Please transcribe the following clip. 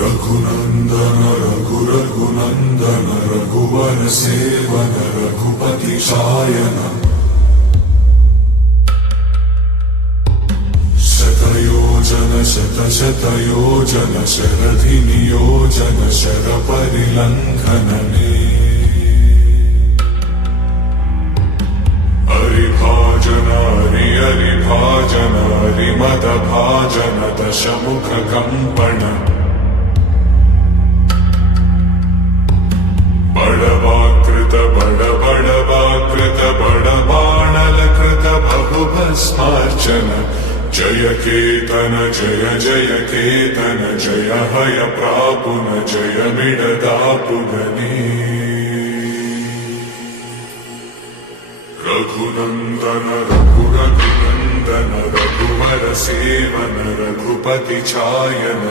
रघुनंदन रघुनंदन रघुवर सेवन रघुपति शायन शतयोजन शतशतयोजन शरधि नियोजन शर परिलंघनने हरिभाजन हरिभाजन हरिमद भाजन दशमुख कंपन बड़वाकृत बड़वाकृत बड़बाणलकृत बहुभस्मार्चन जय केतन जय जय केतन जय हय प्रापुन जय मिडदापुगने रघुनंदन रघुनंदन रघुवर सेवन रघुपति चायन